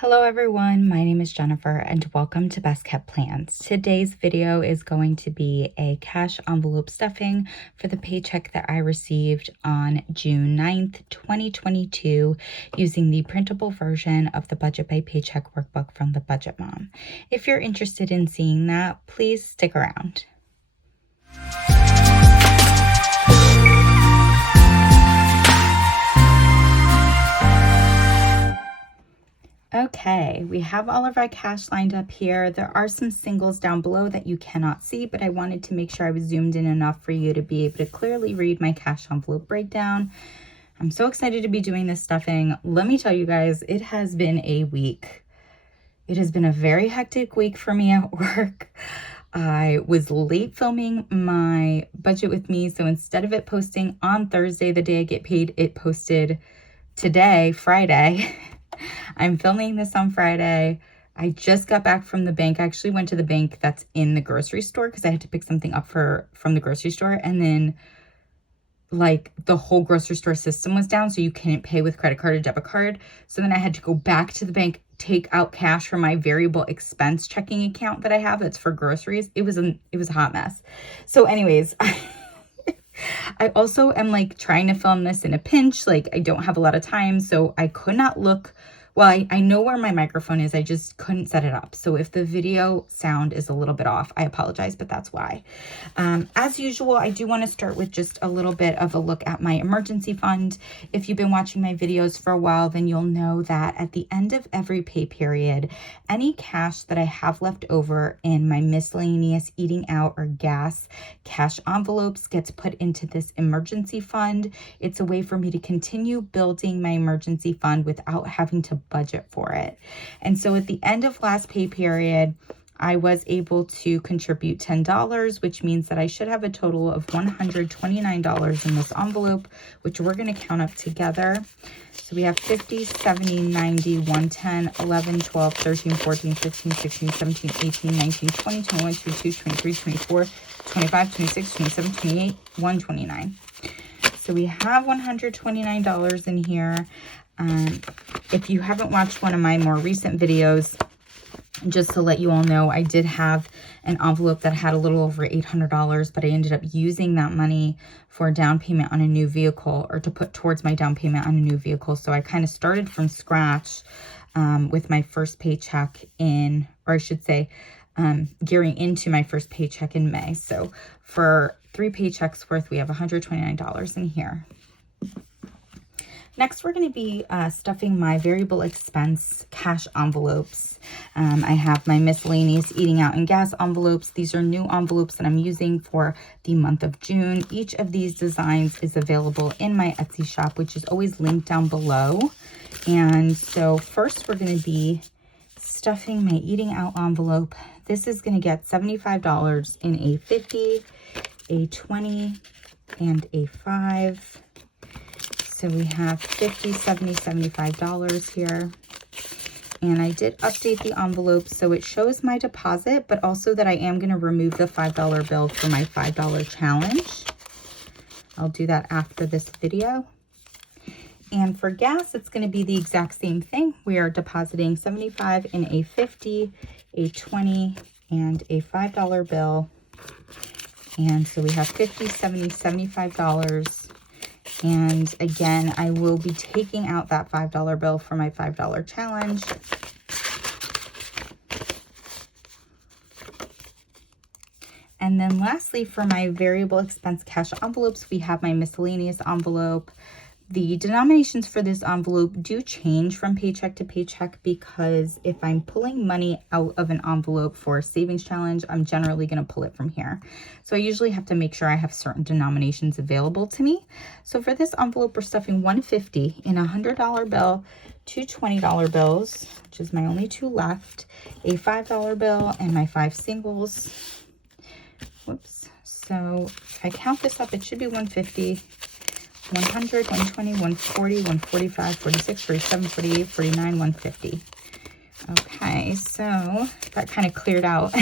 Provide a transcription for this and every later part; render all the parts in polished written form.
Hello everyone, my name is Jennifer and welcome to Best Kept Plans. Today's video is going to be a cash envelope stuffing for the paycheck that I received on June 9th, 2022 using the printable version of the Budget by Paycheck Workbook from the Budget Mom. If you're interested in seeing that, please stick around. Okay, we have all of our cash lined up here. There are some singles down below that you cannot see, but I wanted to make sure I was zoomed in enough for you to be able to clearly read my cash envelope breakdown. I'm so excited to be doing this stuffing. Let me tell you guys, it has been a week. It has been a very hectic week for me at work. I was late filming my budget with me, so instead of it posting on Thursday, the day I get paid, it posted today, Friday. I'm filming this on Friday. I just got back from the bank. I actually went to the bank that's in the grocery store because I had to pick something up from the grocery store. And then like the whole grocery store system was down, so you couldn't pay with credit card or debit card. So then I had to go back to the bank, take out cash from my variable expense checking account that I have that's for groceries. It was a hot mess. So anyways, I also am like trying to film this in a pinch. Like I don't have a lot of time, so I could not look. Well, I know where my microphone is. I just couldn't set it up. So if the video sound is a little bit off, I apologize, but that's why. As usual, I do want to start with just a little bit of a look at my emergency fund. If you've been watching my videos for a while, then you'll know that at the end of every pay period, any cash that I have left over in my miscellaneous eating out or gas cash envelopes gets put into this emergency fund. It's a way for me to continue building my emergency fund without having to budget for it. And so at the end of last pay period, I was able to contribute $10, which means that I should have a total of $129 in this envelope, which we're going to count up together. So we have 50, 70, 90, 110, 11, 12, 13, 14, 15, 16, 17, 18, 19, 20, 21, 22, 23, 24, 25, 26, 27, 28, 129. So we have $129 in here. If you haven't watched one of my more recent videos, just to let you all know, I did have an envelope that had a little over $800, but I ended up using that money for a down payment on a new vehicle, or to put towards my down payment on a new vehicle. So I kind of started from scratch with my first paycheck in, or I should say, gearing into my first paycheck in May. So for 3 paychecks worth, we have $129 in here. Next, we're going to be stuffing my variable expense cash envelopes. I have my miscellaneous eating out and gas envelopes. These are new envelopes that I'm using for the month of June. Each of these designs is available in my Etsy shop, which is always linked down below. And so first, we're going to be stuffing my eating out envelope. This is going to get $75 in a 50, a 20, and a 5. So we have $50, $70, $75 here. And I did update the envelope so it shows my deposit, but also that I am going to remove the $5 bill for my $5 challenge. I'll do that after this video. And for gas, it's going to be the exact same thing. We are depositing $75 in a 50, a 20, and a $5 bill. And so we have $50, $70, $75. And again, I will be taking out that $5 bill for my $5 challenge. And then lastly, for my variable expense cash envelopes, we have my miscellaneous envelope. The denominations for this envelope do change from paycheck to paycheck because if I'm pulling money out of an envelope for a savings challenge, I'm generally going to pull it from here. So I usually have to make sure I have certain denominations available to me. So for this envelope, we're stuffing $150 in a $100 bill, 2 $20 bills, which is my only 2 left, a $5 bill, and my 5 singles. Whoops. So if I count this up, it should be $150. 100, 120, 140, 145, 46, 47, 48, 49, 150. Okay, so that kind of cleared out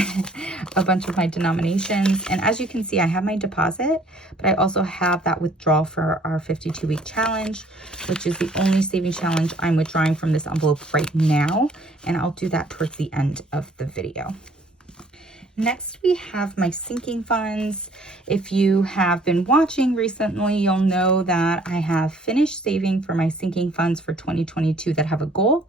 a bunch of my denominations. And as you can see, I have my deposit, but I also have that withdrawal for our 52-week challenge, which is the only savings challenge I'm withdrawing from this envelope right now. And I'll do that towards the end of the video. Next, we have my sinking funds. If you have been watching recently, you'll know that I have finished saving for my sinking funds for 2022 that have a goal.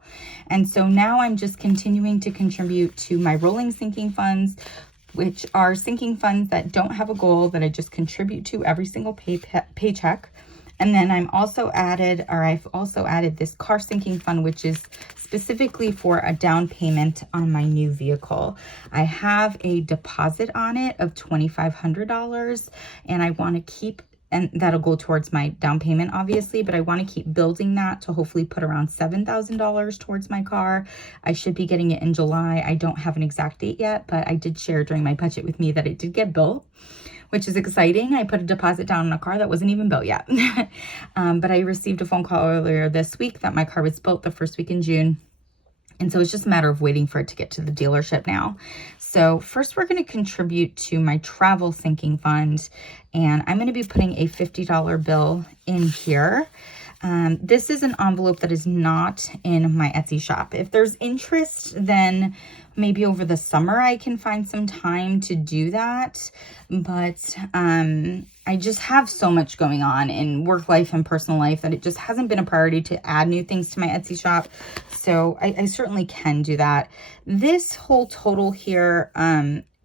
And so now I'm just continuing to contribute to my rolling sinking funds, which are sinking funds that don't have a goal that I just contribute to every single paycheck. And then I've also added this car sinking fund, which is specifically for a down payment on my new vehicle. I have a deposit on it of $2,500, and I want to keep, and that'll go towards my down payment, obviously, but I want to keep building that to hopefully put around $7,000 towards my car. I should be getting it in July. I don't have an exact date yet, but I did share during my budget with me that it did get built, which is exciting. I put a deposit down on a car that wasn't even built yet. But I received a phone call earlier this week that my car was built the first week in June. And so it's just a matter of waiting for it to get to the dealership now. So first we're going to contribute to my travel sinking fund. And I'm going to be putting a $50 bill in here. This is an envelope that is not in my Etsy shop. If there's interest, then maybe over the summer I can find some time to do that. But I just have so much going on in work life and personal life that it just hasn't been a priority to add new things to my Etsy shop. So I certainly can do that. This whole total here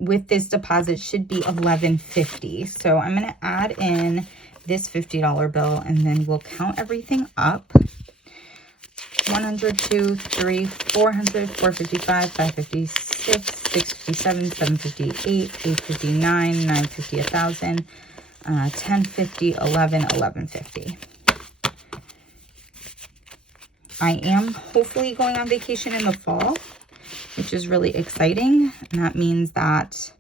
with this deposit should be $1,150. So I'm going to add in this $50 bill, and then we'll count everything up. 100, 2, 3, 400, 455, 556, 657, 758, 859, 950, 1,000, 1050, 1150. I am hopefully going on vacation in the fall, which is really exciting. And that means that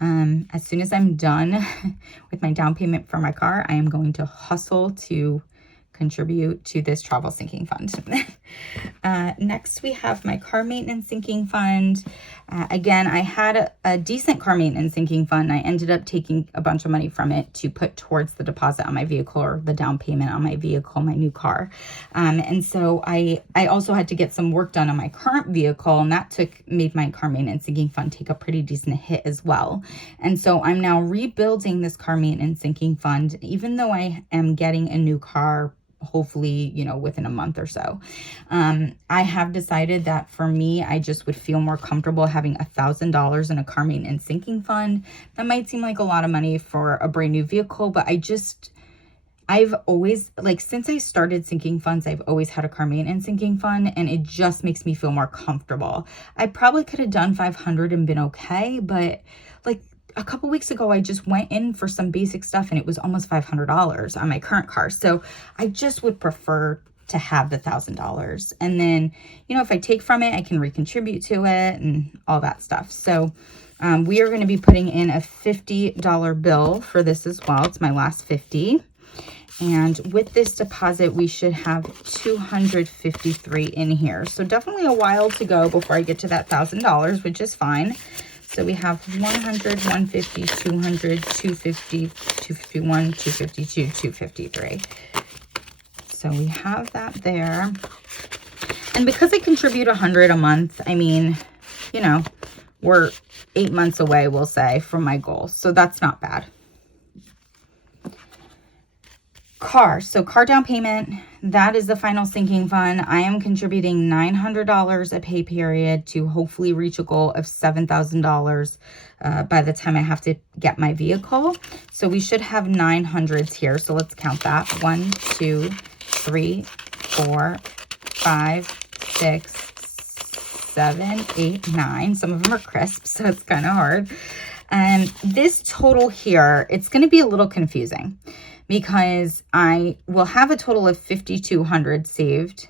as soon as I'm done with my down payment for my car, I am going to hustle to contribute to this travel sinking fund. Next, we have my car maintenance sinking fund. Again, I had a decent car maintenance sinking fund. I ended up taking a bunch of money from it to put towards the deposit on my vehicle, or the down payment on my vehicle, my new car. And so I also had to get some work done on my current vehicle, and that made my car maintenance sinking fund take a pretty decent hit as well. And so I'm now rebuilding this car maintenance sinking fund, even though I am getting a new car hopefully, within a month or so. I have decided that for me, I just would feel more comfortable having $1,000 in a car maintenance sinking fund. That might seem like a lot of money for a brand new vehicle, but I've always, since I started sinking funds, I've always had a car maintenance sinking fund, and it just makes me feel more comfortable. I probably could have done 500 and been okay, but a couple weeks ago, I just went in for some basic stuff and it was almost $500 on my current car. So I just would prefer to have the $1,000. And then, if I take from it, I can recontribute to it and all that stuff. So we are going to be putting in a $50 bill for this as well. It's my last 50. And with this deposit, we should have 253 in here. So definitely a while to go before I get to that $1,000, which is fine. So we have 100, 150, 200, 250, 251, 252, 253. So we have that there. And because I contribute 100 a month, I mean, we're 8 months away, we'll say, from my goal. So that's not bad. So car down payment, that is the final sinking fund. I am contributing $900 a pay period to hopefully reach a goal of $7,000 by the time I have to get my vehicle. So we should have 900s here. So let's count that. 1, 2, 3, 4, 5, 6, 7, 8, 9. Some of them are crisp, so it's kind of hard. And this total here, it's going to be a little confusing, because I will have a total of 5,200 saved,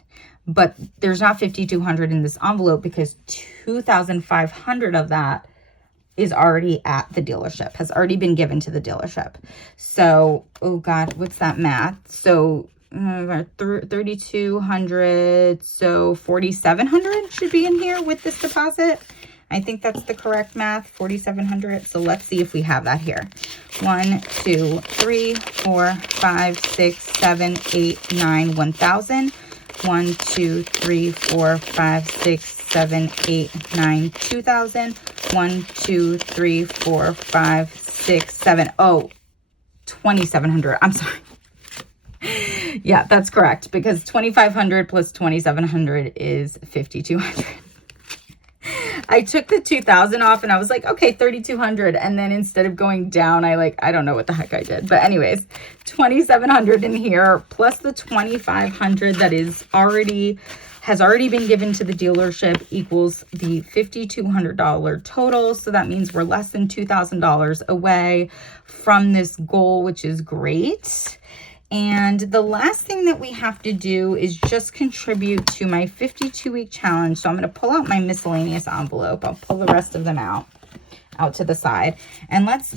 but there's not 5,200 in this envelope because 2,500 of that is already at the dealership, has already been given to the dealership. So, oh God, what's that math? So 3,200, so 4,700 should be in here with this deposit. I think that's the correct math, 4,700. So let's see if we have that here. 1, 2, 3, 4, 5, 6, 7, 8, 9, 1,000. 1, 2, 3, 4, 5, 6, 7, 8, 9, 2,000. 1, 2, 3, 4, 5, 6, 7. Oh, 2,700. I'm sorry. Yeah, that's correct, because 2,500 plus 2,700 is 5,200. I took the 2,000 off and I was like, okay, 3,200. And then instead of going down, I don't know what the heck I did. But anyways, 2,700 in here plus the 2,500 that has already been given to the dealership equals the $5,200 total. So that means we're less than $2,000 away from this goal, which is great. And the last thing that we have to do is just contribute to my 52-week challenge. So I'm going to pull out my miscellaneous envelope. I'll pull the rest of them out to the side. And let's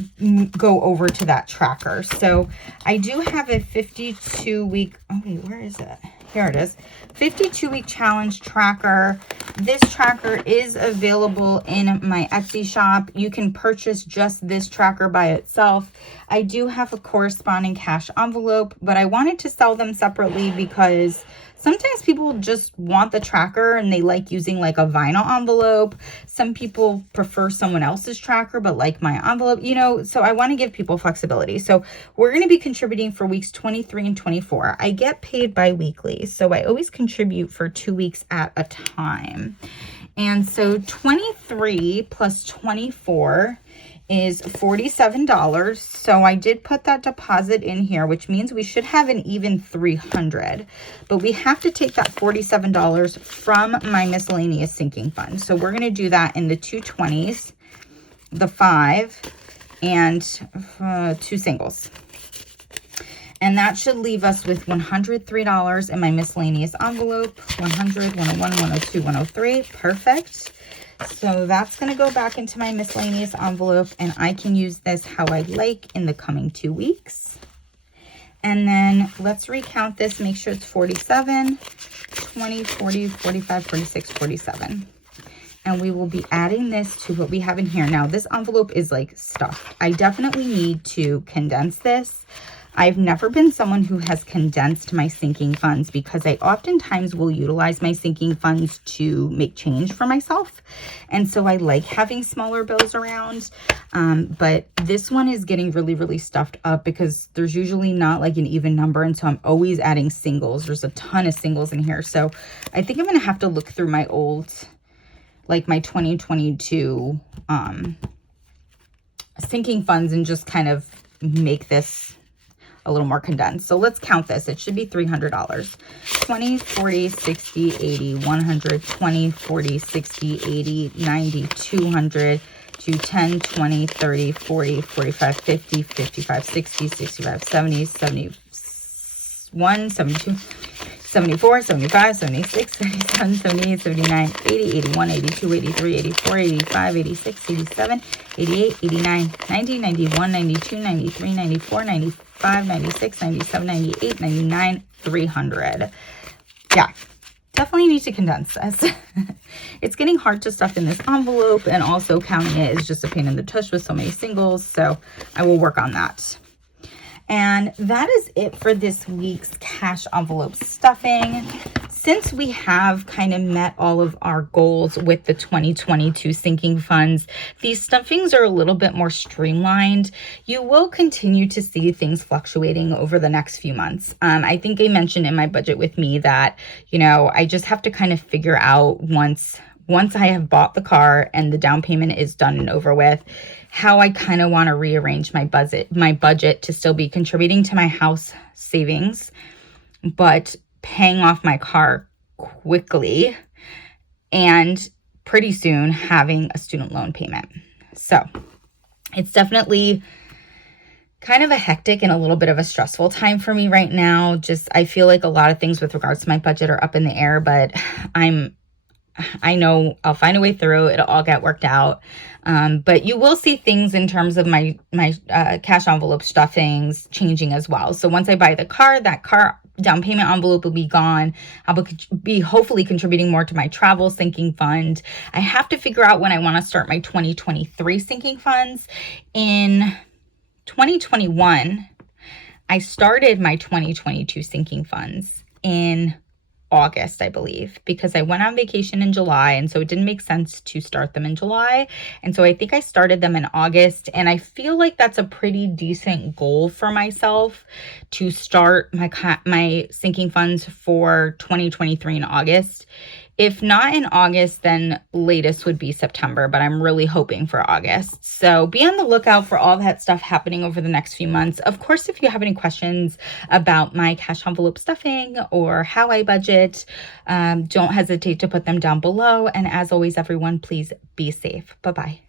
go over to that tracker. So I do have a 52-week, oh wait, where is it? Here it is. 52-week challenge tracker. This tracker is available in my Etsy shop. You can purchase just this tracker by itself. I do have a corresponding cash envelope, but I wanted to sell them separately because sometimes people just want the tracker and they like using like a vinyl envelope. Some people prefer someone else's tracker, but like my envelope, so I want to give people flexibility. So we're going to be contributing for weeks 23 and 24. I get paid bi-weekly, so I always contribute for 2 weeks at a time. And so 23 plus 24 is $47. So I did put that deposit in here, which means we should have an even $300, but we have to take that $47 from my miscellaneous sinking fund. So we're going to do that in the 220s, the 5, and 2 singles. And that should leave us with $103 in my miscellaneous envelope. 100, 101, 102, 103. Perfect. So that's going to go back into my miscellaneous envelope, and I can use this how I like in the coming 2 weeks. And then let's recount this, make sure it's 47, 20, 40, 45, 46, 47. And we will be adding this to what we have in here. Now, this envelope is like stuffed. I definitely need to condense this. I've never been someone who has condensed my sinking funds because I oftentimes will utilize my sinking funds to make change for myself. And so I like having smaller bills around. But this one is getting really, really stuffed up because there's usually not like an even number. And so I'm always adding singles. There's a ton of singles in here. So I think I'm going to have to look through my old, like my 2022 sinking funds and just kind of make this a little more condensed. So let's count this. It should be $300. 20, 40, 60, 80, 100, 20, 40, 60, 80, 90, 200, 210, 20, 30, 40, 45, 50, 55, 60, 65, 70, 71, 72, 74, 75, 76, 77, 78, 79, 80, 81, 82, 83, 84, 85, 86, 87, 88, 89, 90, 91, 92, 93, 94, 95, 96, 97, 98, 99, 300. Yeah, definitely need to condense this. It's getting hard to stuff in this envelope, and also counting it is just a pain in the tush with so many singles. So I will work on that. And that is it for this week's cash envelope stuffing. Since we have kind of met all of our goals with the 2022 sinking funds, these stuffings are a little bit more streamlined. You will continue to see things fluctuating over the next few months. I think I mentioned in my budget with me that, I just have to kind of figure out once I have bought the car and the down payment is done and over with, how I kind of want to rearrange my budget to still be contributing to my house savings, but paying off my car quickly and pretty soon having a student loan payment. So it's definitely kind of a hectic and a little bit of a stressful time for me right now. I feel like a lot of things with regards to my budget are up in the air, but I know I'll find a way through. It'll all get worked out. But you will see things in terms of my cash envelope stuffings changing as well. So once I buy the car, that car down payment envelope will be gone. I'll be hopefully contributing more to my travel sinking fund. I have to figure out when I want to start my 2023 sinking funds. In 2021, I started my 2022 sinking funds in August, I believe, because I went on vacation in July, and so it didn't make sense to start them in July. And so I think I started them in August, and I feel like that's a pretty decent goal for myself to start my sinking funds for 2023 in August. If not in August, then latest would be September, but I'm really hoping for August. So be on the lookout for all that stuff happening over the next few months. Of course, if you have any questions about my cash envelope stuffing or how I budget, don't hesitate to put them down below. And as always, everyone, please be safe. Bye-bye.